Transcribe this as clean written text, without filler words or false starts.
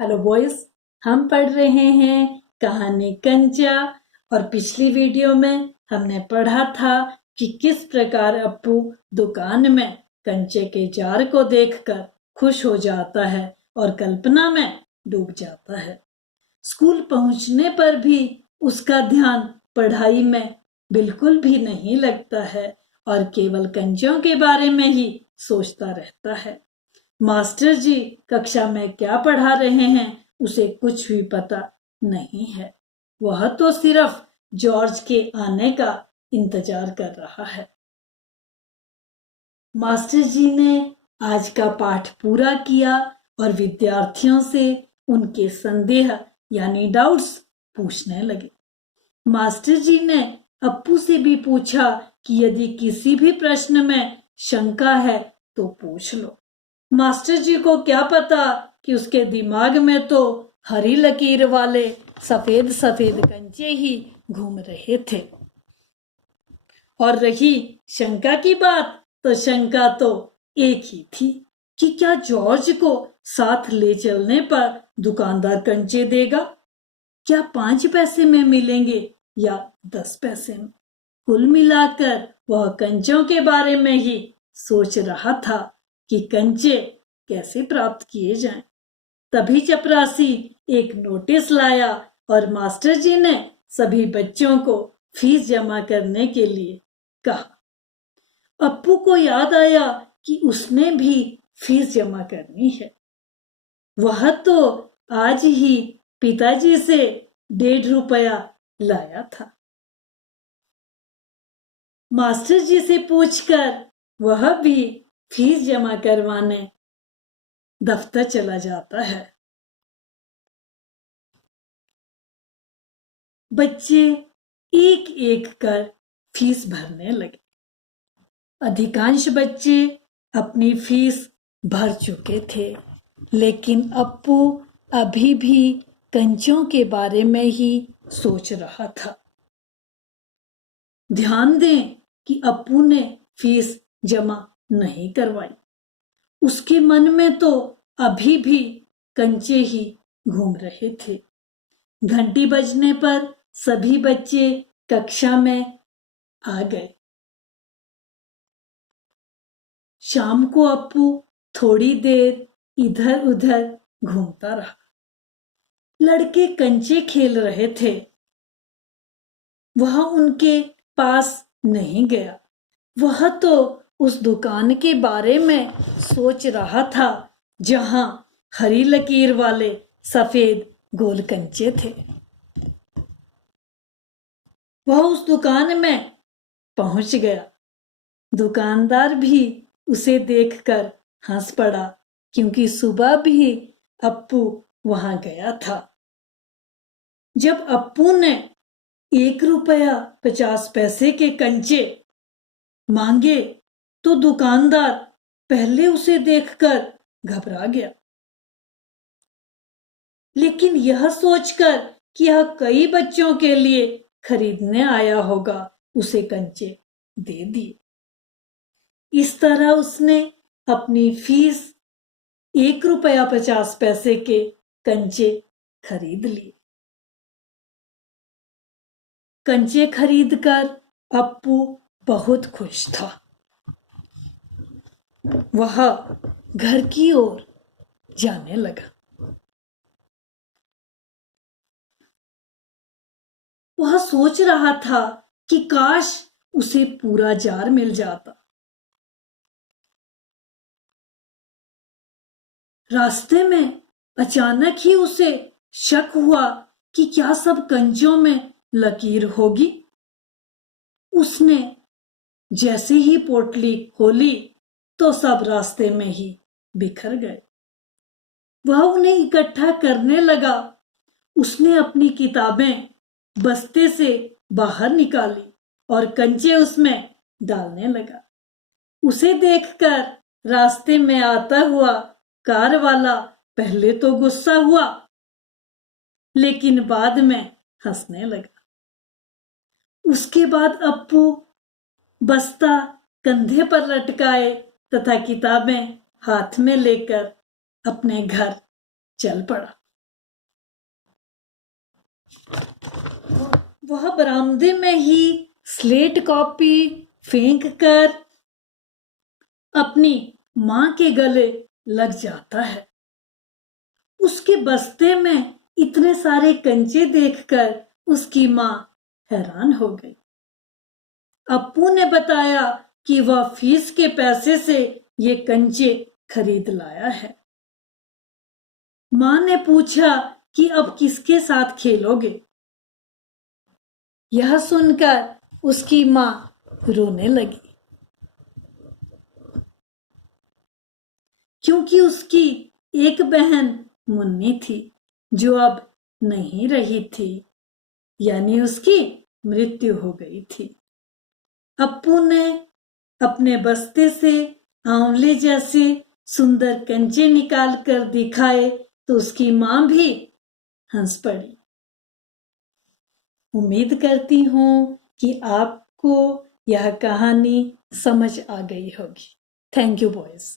Hello boys, हम पढ़ रहे हैं कहानी कंचा। और पिछली वीडियो में हमने पढ़ा था कि किस प्रकार अप्पू दुकान में कंचे के जार को देखकर खुश हो जाता है और कल्पना में डूब जाता है। स्कूल पहुंचने पर भी उसका ध्यान पढ़ाई में बिल्कुल भी नहीं लगता है और केवल कंचों के बारे में ही सोचता रहता है। मास्टर जी कक्षा में क्या पढ़ा रहे हैं उसे कुछ भी पता नहीं है। वह तो सिर्फ जॉर्ज के आने का इंतजार कर रहा है। मास्टर जी ने आज का पाठ पूरा किया और विद्यार्थियों से उनके संदेह यानी डाउट्स पूछने लगे। मास्टर जी ने अप्पू से भी पूछा कि यदि किसी भी प्रश्न में शंका है तो पूछ लो। मास्टर जी को क्या पता कि उसके दिमाग में तो हरी लकीर वाले सफेद सफेद कंचे ही घूम रहे थे। और रही शंका की बात, तो शंका तो एक ही थी कि क्या जॉर्ज को साथ ले चलने पर दुकानदार कंचे देगा? क्या 5 पैसे में मिलेंगे या 10 पैसे में? कुल मिलाकर वह कंचों के बारे में ही सोच रहा था कि कंचे कैसे प्राप्त किए जाएं। तभी चपरासी एक नोटिस लाया और मास्टर जी ने सभी बच्चों को फीस जमा करने के लिए कहा। अप्पू को याद आया कि उसने भी फीस जमा करनी है। वह तो आज ही पिताजी से 1.5 रुपया लाया था। मास्टर जी से पूछकर वह भी फीस जमा करवाने दफ्तर चला जाता है। बच्चे एक एक कर फीस भरने लगे। अधिकांश बच्चे अपनी फीस भर चुके थे, लेकिन अप्पू अभी भी कंचों के बारे में ही सोच रहा था। ध्यान दें कि अप्पू ने फीस जमा नहीं करवाई। उसके मन में तो अभी भी कंचे ही घूम रहे थे। घंटी बजने पर सभी बच्चे कक्षा में आ गए। शाम को अप्पू थोड़ी देर इधर उधर घूमता रहा। लड़के कंचे खेल रहे थे। वह उनके पास नहीं गया। वह तो उस दुकान के बारे में सोच रहा था जहां हरी लकीर वाले सफेद गोल कंचे थे। वह उस दुकान में पहुंच गया। दुकानदार भी उसे देखकर हंस पड़ा, क्योंकि सुबह भी अप्पू वहां गया था। जब अप्पू ने 1 रुपया 50 पैसे के कंचे मांगे तो दुकानदार पहले उसे देखकर घबरा गया, लेकिन यह सोचकर कि यह कई बच्चों के लिए खरीदने आया होगा, उसे कंचे दे दिए। इस तरह उसने अपनी फीस 1 रुपया 50 पैसे के कंचे खरीद लिए। कंचे खरीदकर अप्पू बहुत खुश था। वह घर की ओर जाने लगा। वह सोच रहा था कि काश उसे पूरा जार मिल जाता। रास्ते में अचानक ही उसे शक हुआ कि क्या सब कंचों में लकीर होगी। उसने जैसे ही पोटली खोली तो सब रास्ते में ही बिखर गए। वह उन्हें इकट्ठा करने लगा। उसने अपनी किताबें बस्ते से बाहर निकाली और कंचे उसमें डालने लगा। उसे देखकर रास्ते में आता हुआ कार वाला पहले तो गुस्सा हुआ, लेकिन बाद में हंसने लगा। उसके बाद अप्पू बस्ता कंधे पर लटकाए तथा किताबें हाथ में लेकर अपने घर चल पड़ा। वह बरामदे में ही स्लेट कॉपी फेंक कर अपनी माँ के गले लग जाता है। उसके बस्ते में इतने सारे कंचे देखकर उसकी माँ हैरान हो गई। अप्पू ने बताया कि वह फीस के पैसे से ये कंचे खरीद लाया है। माँ ने पूछा कि अब किसके साथ खेलोगे? यह सुनकर उसकी माँ रोने लगी, क्योंकि उसकी एक बहन मुन्नी थी जो अब नहीं रही थी, यानी उसकी मृत्यु हो गई थी। अप्पू ने अपने बस्ते से आंवले जैसे सुंदर कंचे निकाल कर दिखाए तो उसकी माँ भी हंस पड़ी। उम्मीद करती हूँ कि आपको यह कहानी समझ आ गई होगी। Thank you boys.